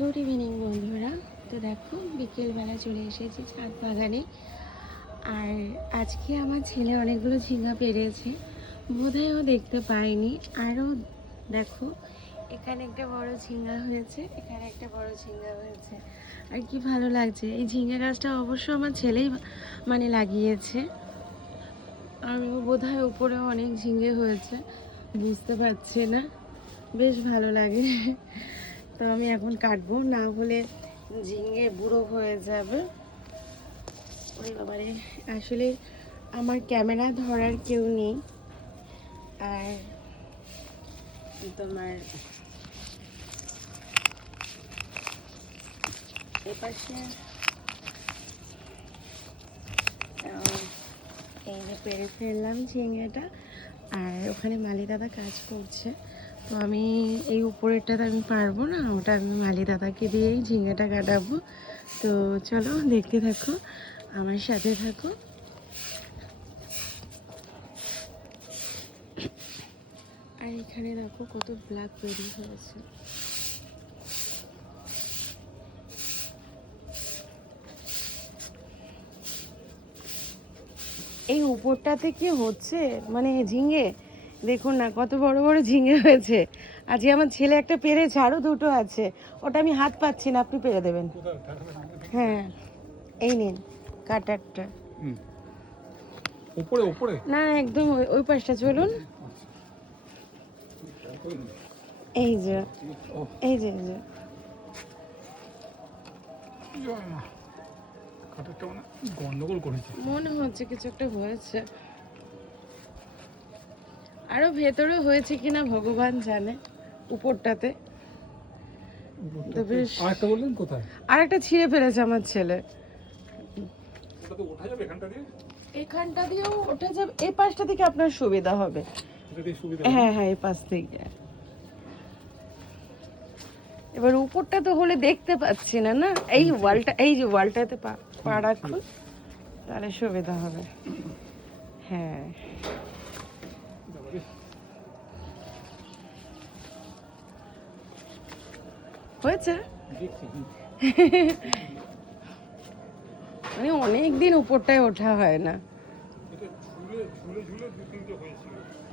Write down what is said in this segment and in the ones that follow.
Good evening বন্ধুরা। তো দেখো বিকেলবেলা চলে এসেছি ছাদ বাগানে। আর আজকে আমার ছেলে অনেকগুলো ঝিঙা পেরেছে, বোধহয় ও দেখতে পায়নি। আরও দেখো এখানে একটা বড় ঝিঙা হয়েছে, এখানে একটা বড় ঝিঙা হয়েছে। আর কি ভালো লাগছে। এই ঝিঙে গাছটা অবশ্য আমার ছেলেই লাগিয়েছে। আর ও বোধহয় উপরেও অনেক ঝিঙে হয়েছে, বুঝতে পারছি না। বেশ ভালো লাগে। তো আমি এখন কাটবো, না হলে ঝিঙে বুড়ো হয়ে যাবে। ওই বাবারে, আসলে আমার ক্যামেরা ধরার কেউ নেই। আর তোমার এপাশে এই যে পেরে ফেললাম ঝিঙেটা। আর ওখানে মালি দাদা কাজ করছে, তো আমি এই উপরেরটাতে আমি পারবো না, ওটা আমি মালি দাদাকে দিয়েই ঝিঙেটা কাটাবো। তো চলো দেখতে থাকো, আমার সাথে থাকো। আর এখানে দেখো কত ব্ল্যাকবেরি হয়েছে। এই উপরটাতে কি হচ্ছে মানে ঝিঙে দেখুন না, কত বড় বড় ঝিঙে হয়েছে। আজকে আমার ছেলে একটা পেরেছে, আরো দুটো আছে। ওটা আমি হাত পাচ্ছি না, আপনি পেরে দেবেন। হ্যাঁ এই নিন কাটারটা। উপরে উপরে না একদম ওই পাশটা চলুন। এই যে এই যে এই যে কাটারটা মানে গন্ডগোল করেছে মনে হচ্ছে কিছু একটা হয়েছে। আরো ভেতরে হয়েছে কিনা ভগবান জানে। উপরটাতে তো বেশ। আরেকটা বললেন কোথায়? আর একটা ছিঁড়ে ফেলেছে আমার ছেলে। ওটা তো ওঠা যাবে এখানটা দিয়ে? এখানটা দিয়েও ওঠা যাবে, এই পাশটা থেকে আপনার সুবিধা হবে। এটা দিয়ে সুবিধা। হ্যাঁ হ্যাঁ এই পাশ থেকে। এবার উপরটা তো হলে দেখতে পাচ্ছি না। না এই ওয়ালটা, এই যে ওয়ালটাতে পা রাখুন, তাহলে সুবিধা হবে। হ্যাঁ হয়েছে। মানে অনেক দিন উপরটায় ওঠা হয় না।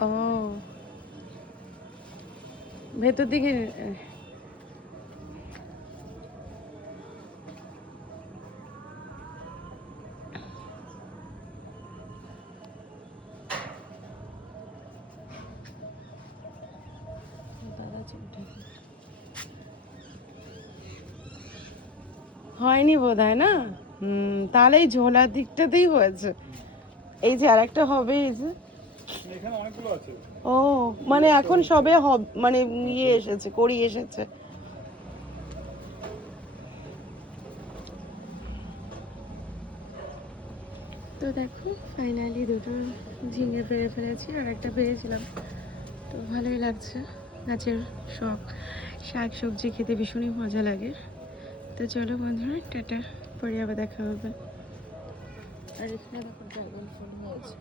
ও ভেতর দিকে হয়নি বোধ হয় না। তাহলে এই ঝোলার দিকটাতেই হয়েছে। এই যে আর একটা হবে, এই যে এখানে অনেকগুলো আছে। ও মানে এখন সবে মানে ইয়ে এসেছে, কড়ি এসেছে। তো দেখো ফাইনালি দুটো ঝিঙে পেরে ফেলেছি, আর একটা পেরেছিলাম। তো ভালোই লাগছে। গাছের শাক সবজি খেতে ভীষণই মজা লাগে। তো চলো বন্ধুরা, টাটা, পরে আবার দেখা হবে। আর এখানে দেখো ড্রাগন ফল হয়েছে।